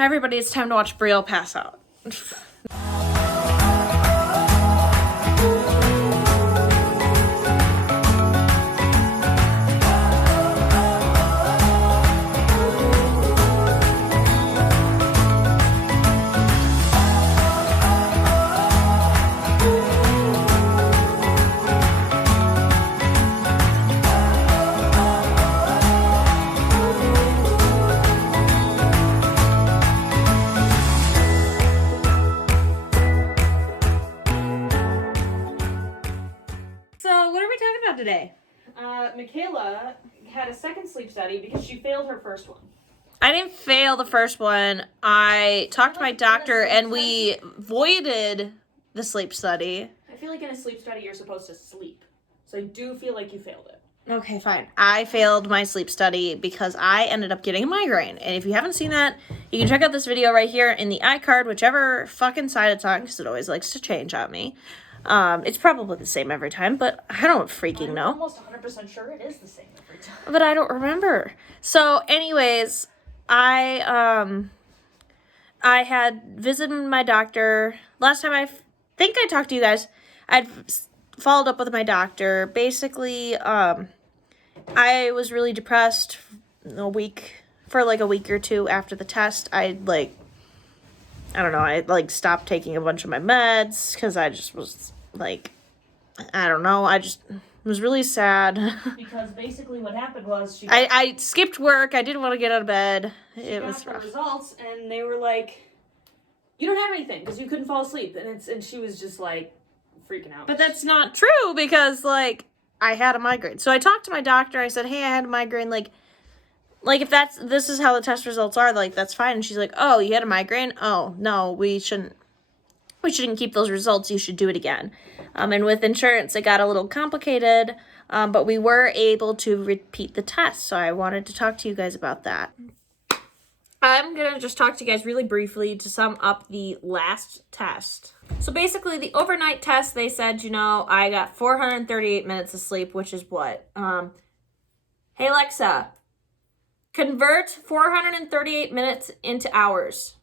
Everybody, it's time to watch Brielle pass out. So, what are we talking about today? Michaela had a second sleep study because she failed her first one. I didn't fail the first one. I talked to my doctor and we voided the sleep study. I feel like in a sleep study you're supposed to sleep. So I do feel like you failed it. Okay, fine. I failed my sleep study because I ended up getting a migraine. And if you haven't seen that, you can check out this video right here in the iCard, whichever fucking side it's on, because it always likes to change on me. It's probably the same every time, but I don't freaking know. I'm almost 100% sure it is the same every time. But I don't remember. So, anyways, I had visited my doctor. Last time I think I talked to you guys, I'd followed up with my doctor. Basically, I was really depressed for like a week or two after the test. I stopped taking a bunch of my meds because I just was like, I don't know, I just was really sad. Because basically what happened was I skipped work. I didn't want to get out of bed. It was got rough. the results and they were like, you don't have anything because you couldn't fall asleep. And she was just like freaking out. But that's not true because like I had a migraine. So I talked to my doctor. I said, hey, I had a migraine. Like if this is how the test results are, like that's fine. And she's like, oh, you had a migraine? Oh, no, we shouldn't keep those results. You should do it again. And with insurance, it got a little complicated, but we were able to repeat the test. So I wanted to talk to you guys about that. I'm going to just talk to you guys really briefly to sum up the last test. So basically, the overnight test, they said, I got 438 minutes of sleep, which is what? Hey, Alexa, convert 438 minutes into hours.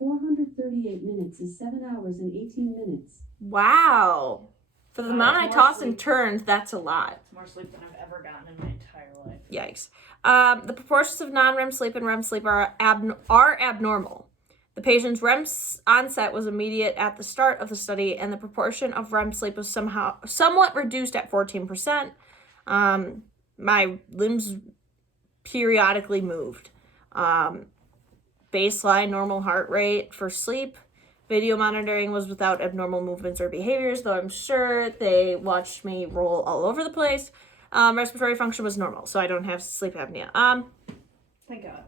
438 minutes is 7 hours and 18 minutes. Wow. For the amount I tossed and turned, that's a lot. It's more sleep than I've ever gotten in my entire life. Yikes. The proportions of non-REM sleep and REM sleep are abnormal. The patient's REM onset was immediate at the start of the study, and the proportion of REM sleep was somewhat reduced at 14%. My limbs periodically moved. Baseline normal heart rate for sleep. Video monitoring was without abnormal movements or behaviors, though I'm sure they watched me roll all over the place. Respiratory function was normal, so I don't have sleep apnea. Thank God.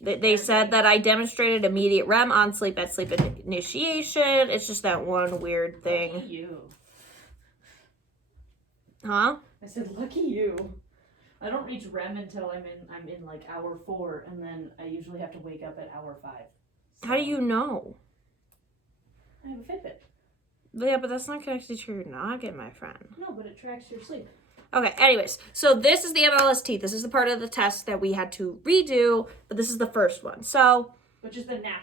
They said that I demonstrated immediate REM on sleep at sleep initiation. It's just that one weird thing. Lucky you. Huh? I said, lucky you. I don't reach REM until I'm in like hour 4, and then I usually have to wake up at hour 5. So How do you know? I have a Fitbit. Yeah, but that's not connected to your noggin, my friend. No, but it tracks your sleep. Okay, anyways, so this is the MLST. This is the part of the test that we had to redo, but this is the first one. So, Which is the nap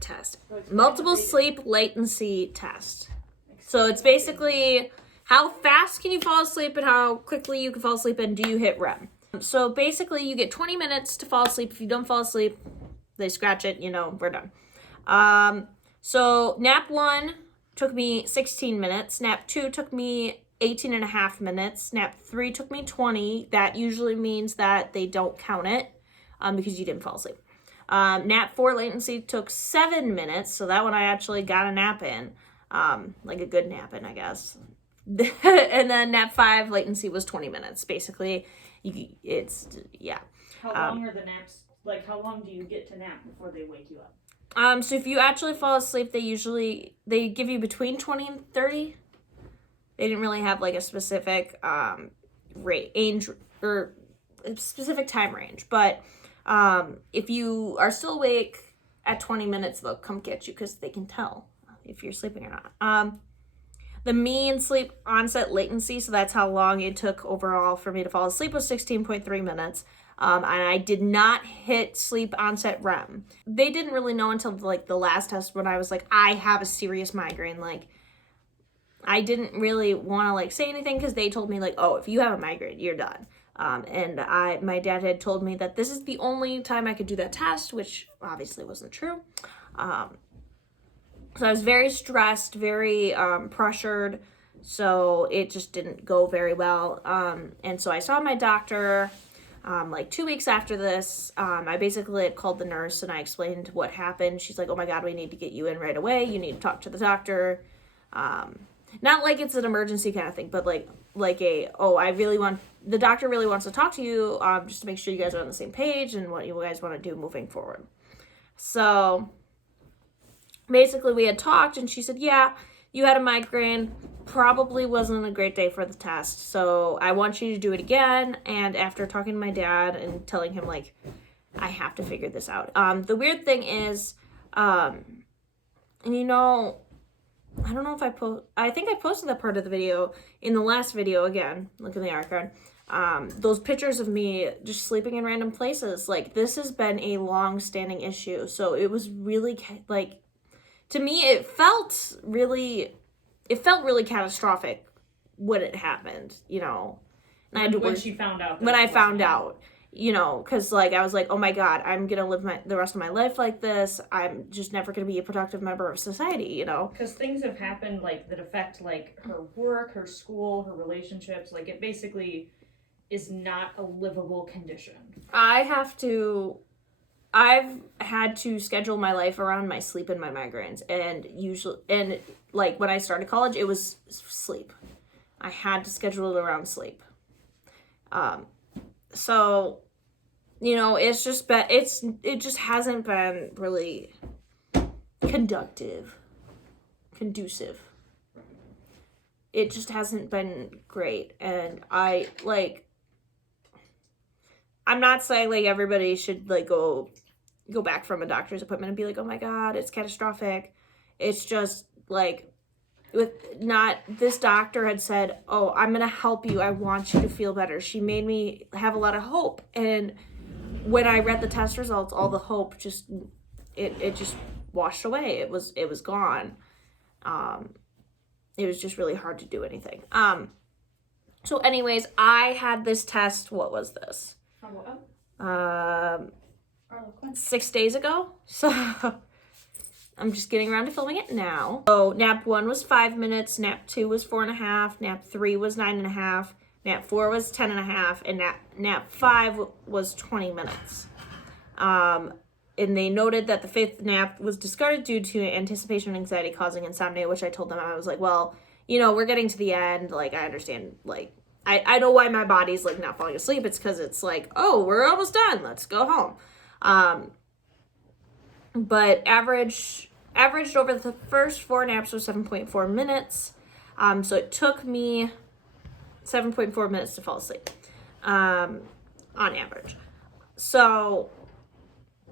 test. So multiple sleep latency test. So it's basically how fast can you fall asleep and how quickly you can fall asleep and do you hit REM. So basically you get 20 minutes to fall asleep. If you don't fall asleep, they scratch it, we're done. So nap 1 took me 16 minutes. Nap 2 took me 18 and a half minutes. Nap 3 took me 20. That usually means that they don't count it because you didn't fall asleep. Nap 4 latency took 7 minutes. So that one I actually got a nap in, like a good nap in, I guess. And then nap 5 latency was 20 minutes. Basically, yeah. How long are the naps? Like, how long do you get to nap before they wake you up? So if you actually fall asleep, they give you between 20 and 30. They didn't really have like a specific range or a specific time range. But if you are still awake at 20 minutes, they'll come get you because they can tell if you're sleeping or not. The mean sleep onset latency, so that's how long it took overall for me to fall asleep, was 16.3 minutes. And I did not hit sleep onset REM. They didn't really know until like the last test when I was like, I have a serious migraine. Like, I didn't really want to like say anything because they told me like, oh, if you have a migraine, you're done. And my dad had told me that this is the only time I could do that test, which obviously wasn't true. So I was very stressed, very pressured. So it just didn't go very well. And so I saw my doctor like 2 weeks after this. I basically had called the nurse and I explained what happened. She's like, oh my God, we need to get you in right away. You need to talk to the doctor. Not like it's an emergency kind of thing, but the doctor really wants to talk to you, just to make sure you guys are on the same page and what you guys want to do moving forward. So basically we had talked and she said, yeah, you had a migraine, probably wasn't a great day for the test. So I want you to do it again. And after talking to my dad and telling him like, I have to figure this out. The weird thing is, and you know, I don't know if I think I posted that part of the video in the last video again, look in the archive. Those pictures of me just sleeping in random places, like this has been a long-standing issue. So it was really like, to me, it felt really catastrophic when it happened, you know. And when she found out. When I found out, you know, because like I was like, oh my God, I'm gonna live the rest of my life like this. I'm just never gonna be a productive member of society, you know. Because things have happened like that affect like her work, her school, her relationships. Like it basically is not a livable condition. I've had to schedule my life around my sleep and my migraines, and like when I started college, it was sleep. I had to schedule it around sleep. So, you know, it just hasn't been really conducive. It just hasn't been great, and I'm not saying like everybody should like go back from a doctor's appointment and be like, oh my God, it's catastrophic. It's just like this doctor had said, oh, I'm going to help you. I want you to feel better. She made me have a lot of hope. And when I read the test results, all the hope just, it just washed away. It was gone. It was just really hard to do anything. So anyways, I had this test. What was this? 6 days ago. So I'm just getting around to filming it now. So nap 1 was 5 minutes, nap 2 was 4.5, nap 3 was 9.5, nap 4 was 10.5, and nap 5 was 20 minutes. And they noted that the 5th nap was discarded due to anticipation anxiety causing insomnia, which I told them, I was like, well, you know, we're getting to the end. Like, I understand, like, I know why my body's like not falling asleep. It's because it's like, oh, we're almost done. Let's go home. But averaged over the first 4 naps was 7.4 minutes. So it took me 7.4 minutes to fall asleep, on average. So,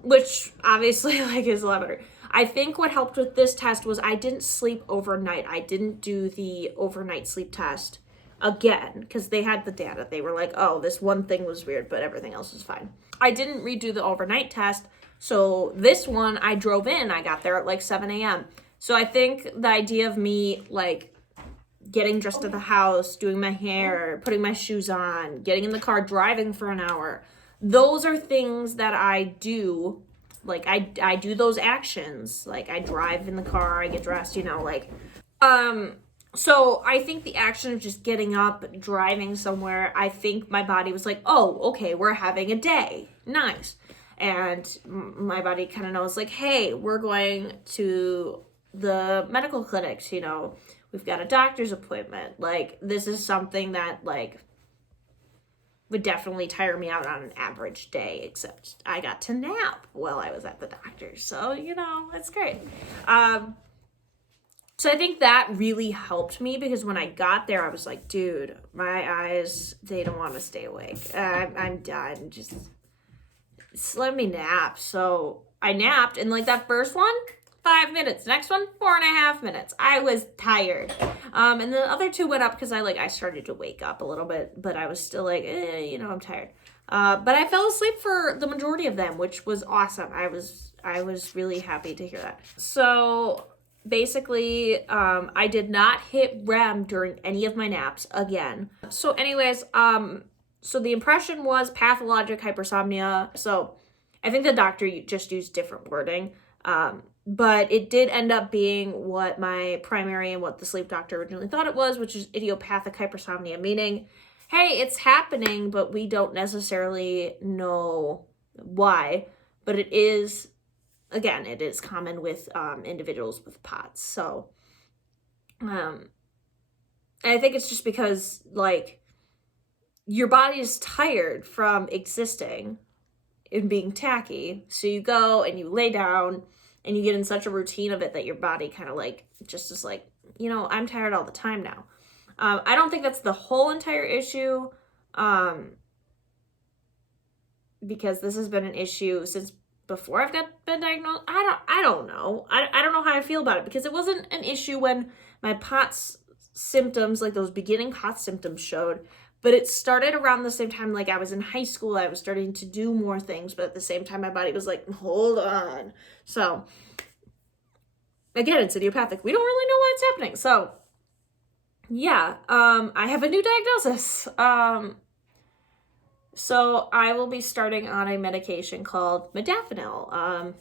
which obviously like is a lot better. I think what helped with this test was I didn't sleep overnight. I didn't do the overnight sleep test again because they had the data. They were like, oh, this one thing was weird, but everything else was fine. I didn't redo the overnight test. So this one I drove in. I got there at like 7 a.m. So I think the idea of me like getting dressed at the house, doing my hair, putting my shoes on, getting in the car, driving for an hour, those are things that I do. Like I do those actions. Like I drive in the car, I get dressed, you know, like so I think the action of just getting up, driving somewhere, I think my body was like, oh, okay, we're having a day. Nice. And my body kind of knows like, hey, we're going to the medical clinics, you know, we've got a doctor's appointment. Like, this is something that like would definitely tire me out on an average day, except I got to nap while I was at the doctor's. So, you know, it's great. So I think that really helped me because when I got there, I was like, dude, my eyes, they don't want to stay awake. I'm done. Just let me nap. So I napped, and like that first one, 5 minutes. Next one, 4.5 minutes. I was tired. And the other 2 went up because I started to wake up a little bit, but I was still like, you know, I'm tired. But I fell asleep for the majority of them, which was awesome. I was really happy to hear that. So basically, I did not hit REM during any of my naps again. So anyways, so the impression was pathologic hypersomnia. So I think the doctor just used different wording. But it did end up being what my primary and what the sleep doctor originally thought it was, which is idiopathic hypersomnia, meaning, hey, it's happening, but we don't necessarily know why. But it is, again, it is common with individuals with POTS. So I think it's just because, like, your body is tired from existing and being tacky. So you go and you lay down and you get in such a routine of it that your body kind of like just is like, I'm tired all the time now. I don't think that's the whole entire issue, because this has been an issue since before I've been diagnosed. I don't know. I don't know how I feel about it, because it wasn't an issue when my POTS symptoms, like those beginning POTS symptoms, showed. But it started around the same time, like I was in high school, I was starting to do more things, but at the same time, my body was like, hold on. So, again, it's idiopathic. We don't really know why it's happening. So, yeah, I have a new diagnosis. So I will be starting on a medication called modafinil. And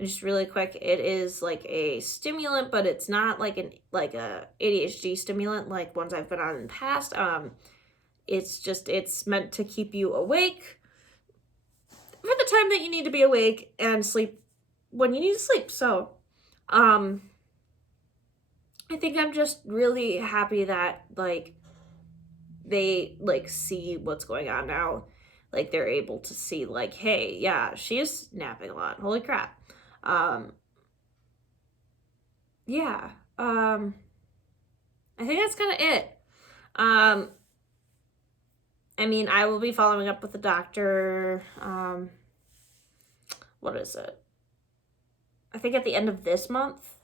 just really quick, it is like a stimulant, but it's not like a ADHD stimulant like ones I've been on in the past. It's meant to keep you awake for the time that you need to be awake and sleep when you need to sleep. So, I think I'm just really happy that, like, they, like, see what's going on now. Like, they're able to see, like, hey, yeah, she is napping a lot. Holy crap. Yeah. I think that's kind of it. I mean, I will be following up with the doctor, what is it? I think at the end of this month,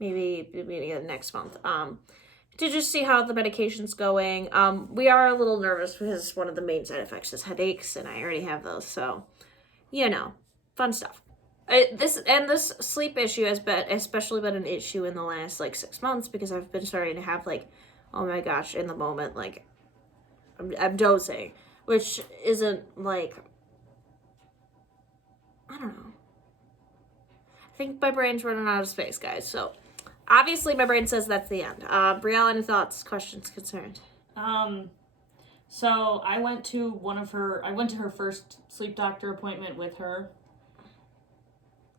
maybe the beginning of next month, to just see how the medication's going. We are a little nervous because one of the main side effects is headaches, and I already have those, so, fun stuff. This sleep issue has especially been an issue in the last, like, 6 months, because I've been starting to have, like, oh my gosh, in the moment, like, I'm dozing, which isn't, like, I don't know. I think my brain's running out of space, guys. So, obviously, my brain says that's the end. Brielle, any thoughts, questions, concerns? So I went to her first sleep doctor appointment with her.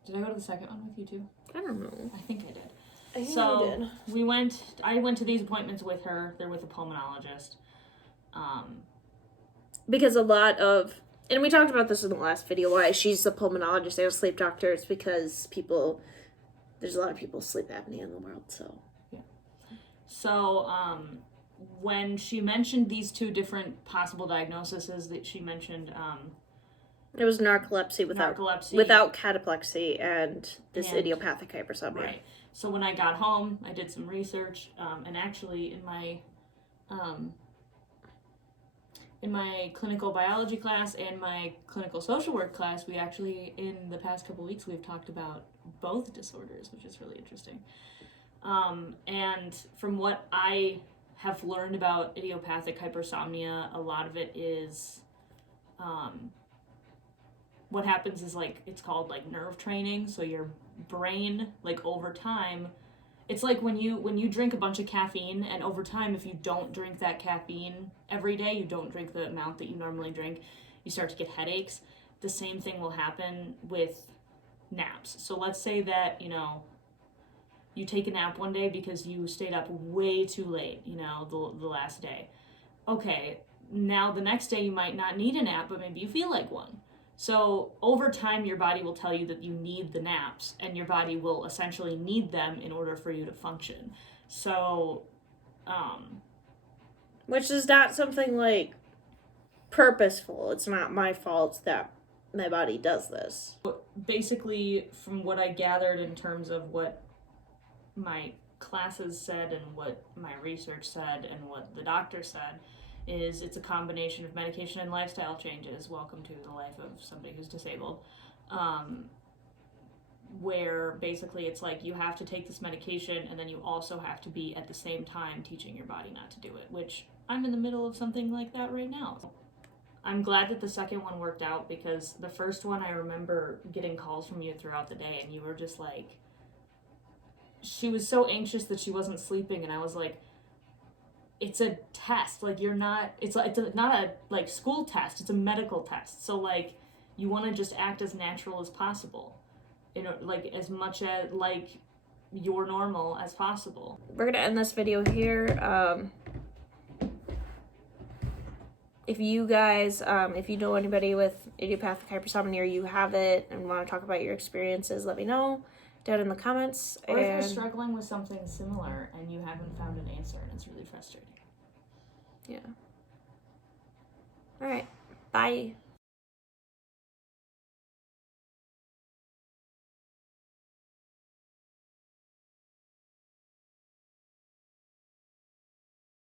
Did I go to the second one with you too? I don't know. I think I did. I think so you did. I went to these appointments with her. They're with a pulmonologist. Because a lot of, and we talked about this in the last video, why she's the pulmonologist and a sleep doctor. It's because there's a lot of people with sleep apnea in the world, so. Yeah. So, when she mentioned these two different possible diagnoses that she mentioned, it was narcolepsy without cataplexy and idiopathic hypersomnia. Right. So when I got home, I did some research, and actually in my clinical biology class and my clinical social work class, we actually, in the past couple weeks, we've talked about both disorders, which is really interesting. And from what I have learned about idiopathic hypersomnia, a lot of it is, what happens is, like, it's called, like, nerve training. So your brain, like, over time, it's like when you drink a bunch of caffeine, and over time, if you don't drink that caffeine every day, you don't drink the amount that you normally drink, you start to get headaches. The same thing will happen with naps. So let's say that, you take a nap one day because you stayed up way too late, the last day. Okay, now the next day you might not need a nap, but maybe you feel like one. So over time, your body will tell you that you need the naps, and your body will essentially need them in order for you to function. So, which is not something, like, purposeful. It's not my fault that my body does this. Basically, from what I gathered in terms of what my classes said and what my research said and what the doctor said, is it's a combination of medication and lifestyle changes. Welcome to the life of somebody who's disabled. Where basically it's like you have to take this medication and then you also have to be at the same time teaching your body not to do it, which I'm in the middle of something like that right now. I'm glad that the second one worked out, because the first one I remember getting calls from you throughout the day and you were just like, she was so anxious that she wasn't sleeping, and I was like, it's a test, like you're not, it's not a like school test, it's a medical test, so like you want to just act as natural as possible, you know, like as much as like you're normal as possible. We're gonna end this video here. If you guys, if you know anybody with idiopathic hypersomnia or you have it and want to talk about your experiences, let me know down in the comments. Or if you're struggling with something similar and you haven't found an answer and it's really frustrating. Yeah. All right. Bye.